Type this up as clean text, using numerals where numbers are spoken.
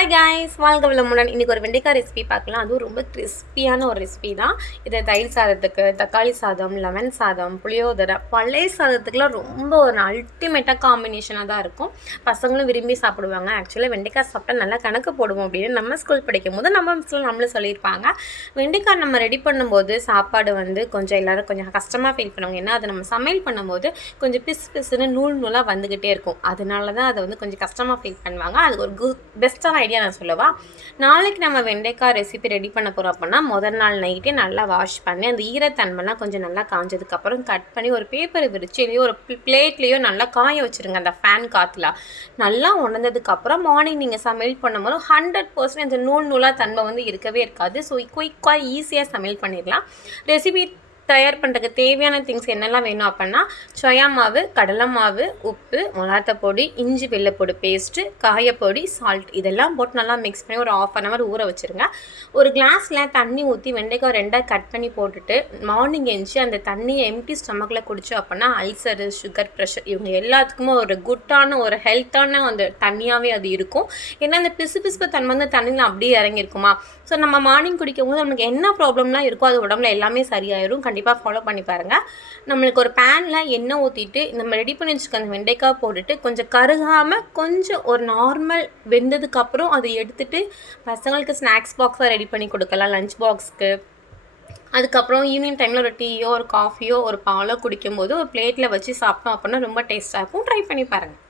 Hi guys, வாழ்க வளமுடன். இன்றைக்கி ஒரு வெண்டைக்காய் ரெசிபி பார்க்கலாம். அதுவும் ரொம்ப கிறிஸ்பியான ஒரு ரெசிபி தான். இதை தயிர் சாதத்துக்கு, தக்காளி சாதம், லெமன் சாதம், புளியோதரை, பழைய சாதத்துக்குலாம் ரொம்ப ஒரு அல்டிமேட்டாக காம்பினேஷனாக தான் இருக்கும். பசங்களும் விரும்பி சாப்பிடுவாங்க. ஆக்சுவலாக வெண்டைக்காய் சாப்பிட்டா நல்லா கணக்கு போடுவோம் அப்படின்னு நம்ம ஸ்கூல் படிக்கும் போது நம்ம மிஸ்ஸில் நம்மளும் சொல்லியிருப்பாங்க. வெண்டைக்காய் நம்ம ரெடி பண்ணும்போது சாப்பாடு கொஞ்சம் எல்லோரும் கொஞ்சம் கஷ்டமாக ஃபீல் பண்ணுவாங்க. ஏன்னா அதை நம்ம சமையல் பண்ணும்போது கொஞ்சம் பிசுன்னு நூலாக வந்துக்கிட்டே இருக்கும். அதனால தான் அதை கொஞ்சம் கஷ்டமாக ஃபீல் பண்ணுவாங்க. அது ஒரு பெஸ்ட்டான ஐடியா நான் சொல்லவா. நாளைக்கு நம்ம வெண்டைக்காய் ரெசிபி ரெடி பண்ண போகிறோம் அப்படின்னா முதல் நாள் நைட்டே நல்லா வாஷ் பண்ணி அந்த ஈரத்தன்மைலாம் கொஞ்சம் நல்லா காஞ்சதுக்கப்புறம் கட் பண்ணி ஒரு பேப்பரை விரிச்சு இல்லையோ ஒரு பிளேட்லேயோ நல்லா காய வச்சுருங்க. அந்த ஃபேன் காற்றுல நல்லா உணர்ந்ததுக்கப்புறம் மார்னிங் நீங்கள் சமையல் பண்ணும்போது 100% அந்த நூலாக தன்மை இருக்கவே இருக்காது. ஸோ குயிக்காக ஈஸியாக சமையல் பண்ணிடலாம். ரெசிபி தயார் பண்ணுறதுக்கு தேவையான திங்ஸ் என்னெல்லாம் வேணும் அப்படின்னா சோயா மாவு, கடலை மாவு, உப்பு, மிளகாத்தூள், இஞ்சி வெள்ளைப்பூடு பேஸ்ட்டு, காயப்பொடி, சால்ட் இதெல்லாம் போட்டு நல்லா மிக்ஸ் பண்ணி ஒரு 1/2 hour ஊற வச்சுருங்க. ஒரு கிளாஸில் தண்ணி ஊற்றி வெண்டைக்காய் 2 கட் பண்ணி போட்டுட்டு மார்னிங் எழுந்துச்சி அந்த தண்ணியை எம்டி ஸ்டொமக்கில் குடித்தோம் அப்படின்னா அல்சரு, சுகர், ப்ரெஷர் இவங்க எல்லாத்துக்குமே ஒரு குட்டான ஒரு ஹெல்த்தான அந்த தண்ணியாகவே அது இருக்கும். ஏன்னா அந்த பிசு தன்மை தண்ணியில் அப்படியே இறங்கியிருக்குமா. ஸோ நம்ம மார்னிங் குடிக்கும் போது நமக்கு என்ன ப்ராப்ளம்லாம் இருக்கோ அது உடம்புல எல்லாமே சரியாயிடும். கண்டிப்பாக ஃபாலோ பண்ணி பாருங்கள். நம்மளுக்கு ஒரு பேனில் எண்ணெய் ஊற்றிட்டு நம்ம ரெடி பண்ணி வச்சுக்க அந்த வெண்டைக்காய் போட்டுட்டு கொஞ்சம் கருகாமல் கொஞ்சம் ஒரு நார்மல் வெந்ததுக்கப்புறம் அதை எடுத்துகிட்டு பசங்களுக்கு ஸ்நாக்ஸ் பாக்ஸாக ரெடி பண்ணி கொடுக்கலாம், லஞ்ச் பாக்ஸ்க்கு. அதுக்கப்புறம் ஈவினிங் டைமில் ஒரு டீயோ ஒரு காஃபியோ ஒரு பாலோ குடிக்கும்போது ஒரு பிளேட்டில் வச்சு சாப்பிட்டோம் அப்படின்னா ரொம்ப டேஸ்ட்டாக இருக்கும். ட்ரை பண்ணி பாருங்கள்.